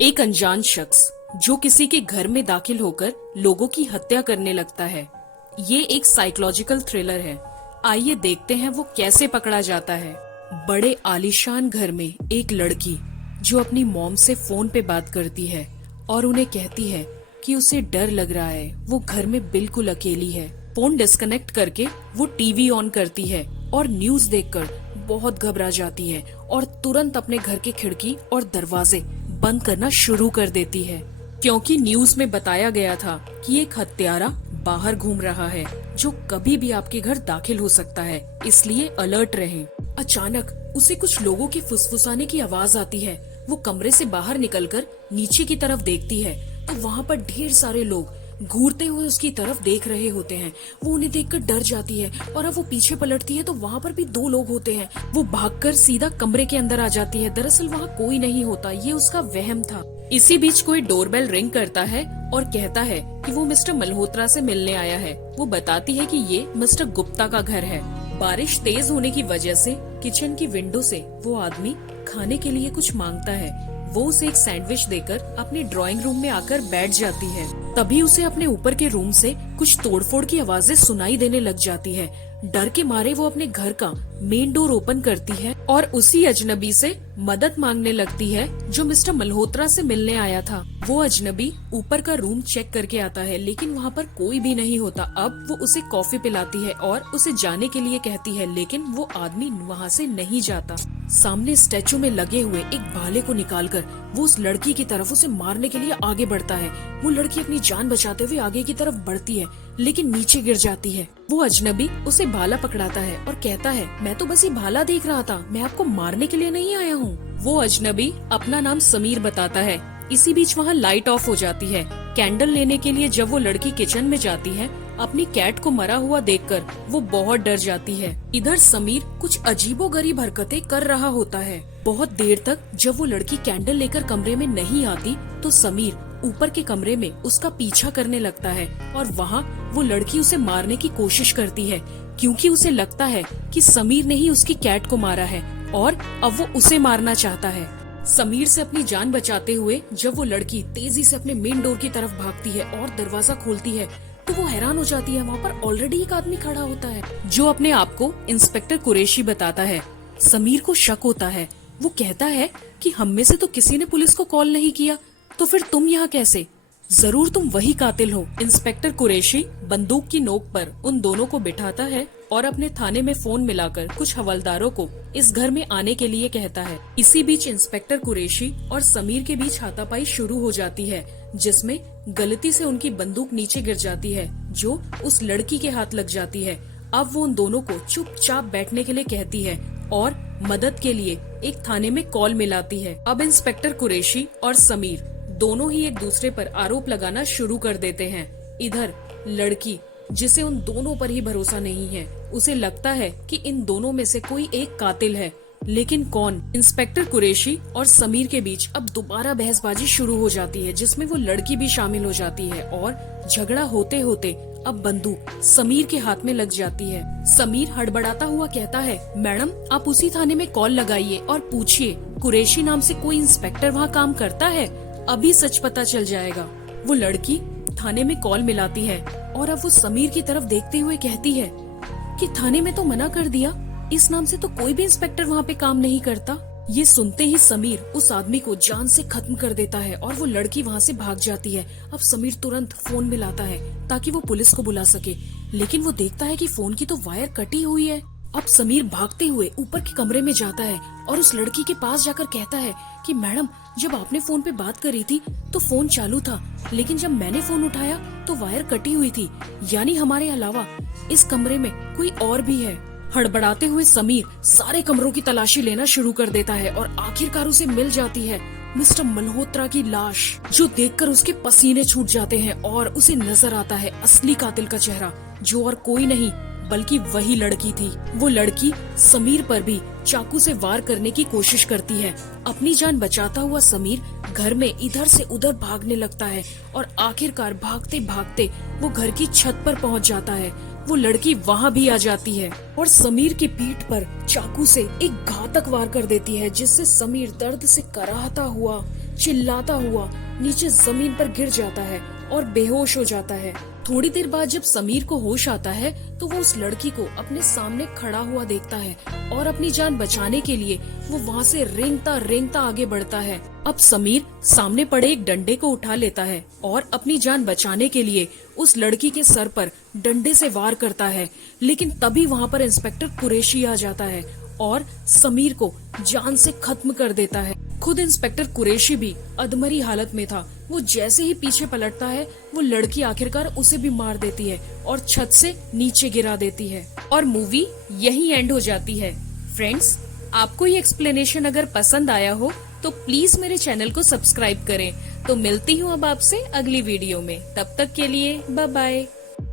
एक अनजान शख्स जो किसी के घर में दाखिल होकर लोगों की हत्या करने लगता है। ये एक साइकोलॉजिकल थ्रिलर है। आइए देखते हैं वो कैसे पकड़ा जाता है। बड़े आलीशान घर में एक लड़की जो अपनी मॉम से फोन पे बात करती है और उन्हें कहती है कि उसे डर लग रहा है, वो घर में बिल्कुल अकेली है। फोन डिस्कनेक्ट करके वो टीवी ऑन करती है और न्यूज देखकर बहुत घबरा जाती है और तुरंत अपने घर के खिड़की और दरवाजे बंद करना शुरू कर देती है, क्योंकि न्यूज में बताया गया था कि एक हत्यारा बाहर घूम रहा है जो कभी भी आपके घर दाखिल हो सकता है, इसलिए अलर्ट रहें। अचानक उसे कुछ लोगों के फुसफुसाने की आवाज आती है। वो कमरे से बाहर निकलकर नीचे की तरफ देखती है तो वहाँ पर ढेर सारे लोग घूरते हुए उसकी तरफ देख रहे होते हैं। वो उन्हें देखकर डर जाती है और अब वो पीछे पलटती है तो वहाँ पर भी दो लोग होते हैं। वो भागकर सीधा कमरे के अंदर आ जाती है। दरअसल वहाँ कोई नहीं होता, ये उसका वहम था। इसी बीच कोई डोरबेल रिंग करता है और कहता है कि वो मिस्टर मल्होत्रा से मिलने आया है। वो बताती है कि ये मिस्टर गुप्ता का घर है। बारिश तेज होने की वजह से किचन की विंडो से वो आदमी खाने के लिए कुछ मांगता है। वो उसे एक सैंडविच देकर अपने ड्राइंग रूम में आकर बैठ जाती है। तभी उसे अपने ऊपर के रूम से कुछ तोड़फोड़ की आवाजें सुनाई देने लग जाती है। डर के मारे वो अपने घर का मेन डोर ओपन करती है और उसी अजनबी से मदद मांगने लगती है जो मिस्टर मल्होत्रा से मिलने आया था। वो अजनबी ऊपर का रूम चेक करके आता है लेकिन वहाँ पर कोई भी नहीं होता। अब वो उसे कॉफी पिलाती है और उसे जाने के लिए कहती है, लेकिन वो आदमी वहाँ से नहीं जाता। सामने स्टैचू में लगे हुए एक भाले को निकालकर वो उस लड़की की तरफ उसे मारने के लिए आगे बढ़ता है। वो लड़की अपनी जान बचाते हुए आगे की तरफ बढ़ती है लेकिन नीचे गिर जाती है। वो अजनबी उसे भाला पकड़ाता है और कहता है, मैं तो बस ये भाला देख रहा था, मैं आपको मारने के लिए नहीं आया हूँ। वो अजनबी अपना नाम समीर बताता है। इसी बीच वहाँ लाइट ऑफ हो जाती है। कैंडल लेने के लिए जब वो लड़की किचन में जाती है, अपनी कैट को मरा हुआ देखकर वो बहुत डर जाती है। इधर समीर कुछ अजीबोगरीब हरकतें कर रहा होता है। बहुत देर तक जब वो लड़की कैंडल लेकर कमरे में नहीं आती तो समीर ऊपर के कमरे में उसका पीछा करने लगता है और वहाँ वो लड़की उसे मारने की कोशिश करती है, क्योंकि उसे लगता है कि समीर ने ही उसकी कैट को मारा है और अब वो उसे मारना चाहता है। समीर से अपनी जान बचाते हुए जब वो लड़की तेजी से अपने मेन डोर की तरफ भागती है और दरवाजा खोलती है तो वो हैरान हो जाती है। वहाँ पर ऑलरेडी एक आदमी खड़ा होता है जो अपने आप को इंस्पेक्टर कुरैशी बताता है। समीर को शक होता है। वो कहता है कि हम में से तो किसी ने पुलिस को कॉल नहीं किया, तो फिर तुम यहाँ कैसे? जरूर तुम वही कातिल हो। इंस्पेक्टर कुरैशी बंदूक की नोक पर उन दोनों को बिठाता है और अपने थाने में फोन मिलाकर कुछ हवलदारों को इस घर में आने के लिए कहता है। इसी बीच इंस्पेक्टर कुरैशी और समीर के बीच हाथापाई शुरू हो जाती है, जिसमें गलती से उनकी बंदूक नीचे गिर जाती है जो उस लड़की के हाथ लग जाती है। अब वो उन दोनों को चुपचाप बैठने के लिए कहती है और मदद के लिए एक थाने में कॉल मिलाती है। अब इंस्पेक्टर कुरैशी और समीर दोनों ही एक दूसरे पर आरोप लगाना शुरू कर देते हैं। इधर लड़की, जिसे उन दोनों पर ही भरोसा नहीं है, उसे लगता है कि इन दोनों में से कोई एक कातिल है, लेकिन कौन? इंस्पेक्टर कुरैशी और समीर के बीच अब दोबारा बहसबाजी शुरू हो जाती है, जिसमें वो लड़की भी शामिल हो जाती है और झगड़ा होते होते अब बंदूक समीर के हाथ में लग जाती है। समीर हड़बड़ाता हुआ कहता है, मैडम आप उसी थाने में कॉल लगाइए और पूछिए कुरैशी नाम से कोई इंस्पेक्टर वहाँ काम करता है, अभी सच पता चल जाएगा। वो लड़की थाने में कॉल मिलाती है और अब वो समीर की तरफ देखते हुए कहती है कि थाने में तो मना कर दिया, इस नाम से तो कोई भी इंस्पेक्टर वहाँ पे काम नहीं करता। ये सुनते ही समीर उस आदमी को जान से खत्म कर देता है और वो लड़की वहाँ से भाग जाती है। अब समीर तुरंत फोन मिलाता है ताकि वो पुलिस को बुला सके, लेकिन वो देखता है कि फोन की तो वायर कटी हुई है। अब समीर भागते हुए ऊपर के कमरे में जाता है और उस लड़की के पास जाकर कहता है कि मैडम, जब आपने फोन पे बात करी थी तो फोन चालू था, लेकिन जब मैंने फोन उठाया तो वायर कटी हुई थी, यानी हमारे अलावा इस कमरे में कोई और भी है। हड़बड़ाते हुए समीर सारे कमरों की तलाशी लेना शुरू कर देता है और आखिरकार उसे मिल जाती है मिस्टर मल्होत्रा की लाश, जो देखकर उसके पसीने छूट जाते हैं और उसे नजर आता है असली कातिल का चेहरा, जो और कोई नहीं बल्कि वही लड़की थी। वो लड़की समीर पर भी चाकू से वार करने की कोशिश करती है। अपनी जान बचाता हुआ समीर घर में इधर से उधर भागने लगता है और आखिरकार भागते भागते वो घर की छत पर पहुंच जाता है। वो लड़की वहाँ भी आ जाती है और समीर की पीठ पर चाकू से एक घातक वार कर देती है, जिससे समीर दर्द से कराहता हुआ चिल्लाता हुआ नीचे जमीन पर गिर जाता है और बेहोश हो जाता है। थोड़ी देर बाद जब समीर को होश आता है तो वो उस लड़की को अपने सामने खड़ा हुआ देखता है और अपनी जान बचाने के लिए वो वहाँ से रेंगता रेंगता आगे बढ़ता है। अब समीर सामने पड़े एक डंडे को उठा लेता है और अपनी जान बचाने के लिए उस लड़की के सर पर डंडे से वार करता है, लेकिन तभी वहाँ पर इंस्पेक्टर कुरैशी आ जाता है और समीर को जान से खत्म कर देता है। खुद इंस्पेक्टर कुरैशी भी अधमरी हालत में था। वो जैसे ही पीछे पलटता है वो लड़की आखिरकार उसे भी मार देती है और छत से नीचे गिरा देती है और मूवी यहीं एंड हो जाती है। फ्रेंड्स, आपको ये एक्सप्लेनेशन अगर पसंद आया हो तो प्लीज मेरे चैनल को सब्सक्राइब करें। तो मिलती हूँ अब आपसे अगली वीडियो में, तब तक के लिए बाय बाय।